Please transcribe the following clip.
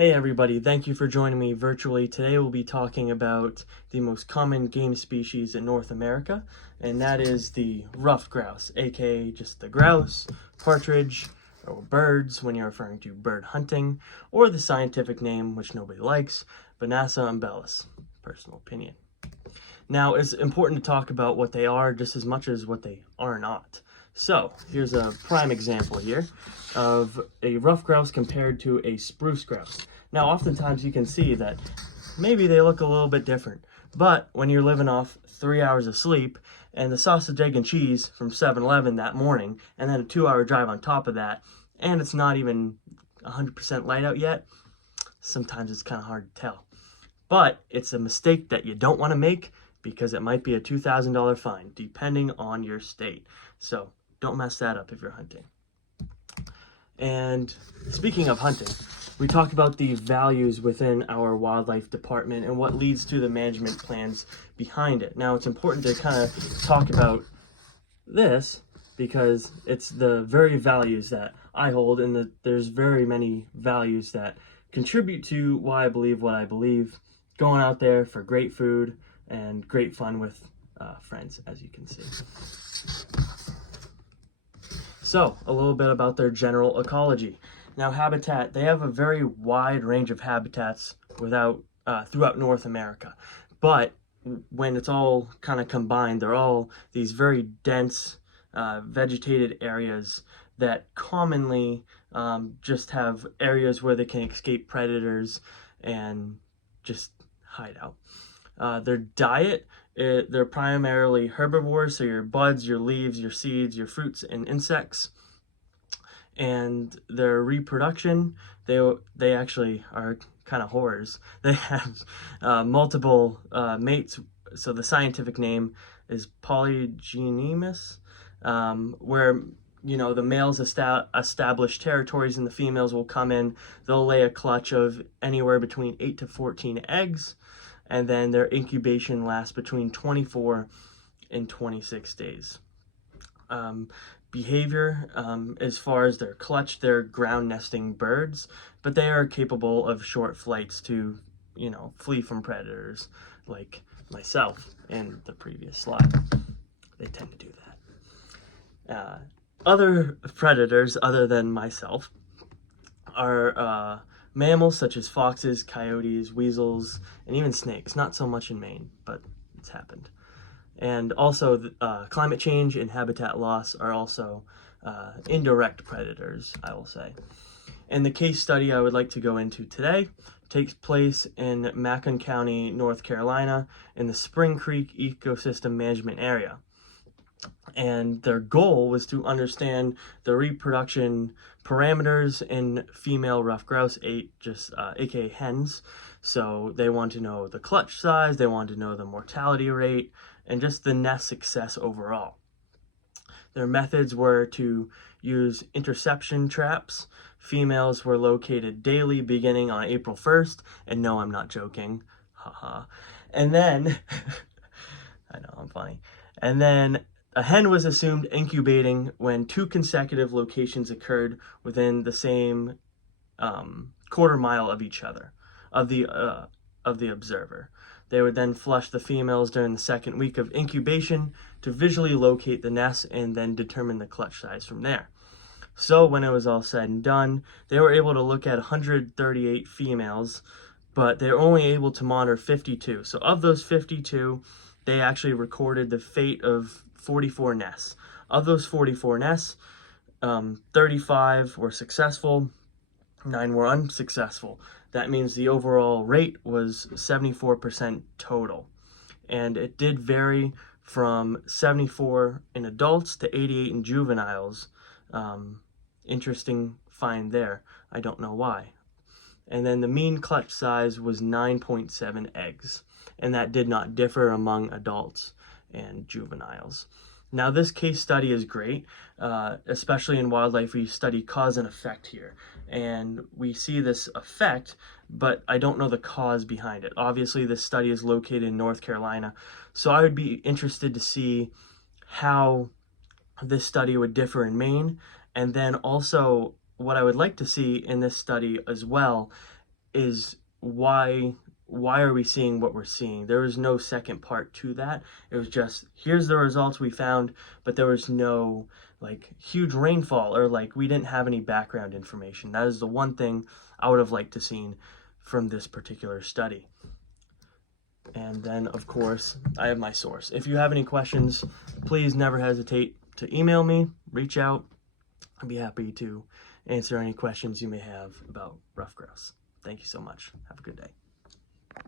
Hey everybody, thank you for joining me virtually. Today we'll be talking about the most common game species in North America, and that is the ruffed grouse, aka just the grouse, partridge, or birds when you're referring to bird hunting, or the scientific name, which nobody likes, Bonasa umbellus, personal opinion. Now, it's important to talk about what they are just as much as what they are not. So, here's a prime example here of a ruffed grouse compared to a spruce grouse. Now, oftentimes you can see that maybe they look a little bit different, but when you're living off 3 hours of sleep and the sausage, egg, and cheese from 7-Eleven that morning, and then a 2-hour drive on top of that, and it's not even 100% light out yet, sometimes it's kind of hard to tell. But it's a mistake that you don't want to make because it might be a $2,000 fine, depending on your state. So don't mess that up if you're hunting. And speaking of hunting, we talked about the values within our wildlife department and what leads to the management plans behind it. Now, it's important to kind of talk about this because it's the very values that I hold, and there's very many values that contribute to why I believe what I believe. Going out there for great food and great fun with friends, as you can see. So, a little bit about their general ecology. Now, habitat, they have a very wide range of habitats throughout North America. But when it's all kind of combined, they're all these very dense vegetated areas that commonly just have areas where they can escape predators and just hide out. Their diet, they're primarily herbivores, so your buds, your leaves, your seeds, your fruits, and insects. And their reproduction, they actually are kind of horrors. They have multiple mates, so the scientific name is polygynemus, where the males establish territories and the females will come in. They'll lay a clutch of anywhere between 8 to 14 eggs, and then their incubation lasts between 24 and 26 days. Behavior, as far as their clutch, they're ground nesting birds, but they are capable of short flights to, flee from predators like myself in the previous slide. They tend to do that. Other predators, other than myself, are mammals such as foxes, coyotes, weasels, and even snakes. Not so much in Maine, but it's happened. And also, climate change and habitat loss are also indirect predators, I will say. And the case study I would like to go into today takes place in Macon County, North Carolina, in the Spring Creek Ecosystem Management Area. And their goal was to understand the reproduction parameters in female ruffed grouse, aka hens. So they want to know the clutch size, they want to know the mortality rate, and just the nest success overall. Their methods were to use interception traps. Females were located daily beginning on April 1st, and no, I'm not joking, haha. And then, I know, I'm funny. And then a hen was assumed incubating when 2 consecutive locations occurred within the same quarter mile of each other, of the observer. They would then flush the females during the second week of incubation to visually locate the nest and then determine the clutch size from there. So when it was all said and done, they were able to look at 138 females, but they were only able to monitor 52. So of those 52, they actually recorded the fate of 44 nests. Of those 44 nests, 35 were successful, 9 were unsuccessful. That means the overall rate was 74% total. And it did vary from 74 in adults to 88 in juveniles. Interesting find there. I don't know why. And then the mean clutch size was 9.7 eggs. And that did not differ among adults and juveniles. Now, this case study is great, especially in wildlife. We study cause and effect here, and we see this effect, but I don't know the cause behind it. Obviously, this study is located in North Carolina, so I would be interested to see how this study would differ in Maine, and then also what I would like to see in this study as well is why are we seeing what we're seeing? There was no second part to that. It was just, here's the results we found, but there was no like huge rainfall, or like we didn't have any background information. That is the one thing I would have liked to seen from this particular study. And then, of course, I have my source. If you have any questions, please never hesitate to email me, reach out. I'd be happy to answer any questions you may have about ruffed grouse. Thank you so much. Have a good day.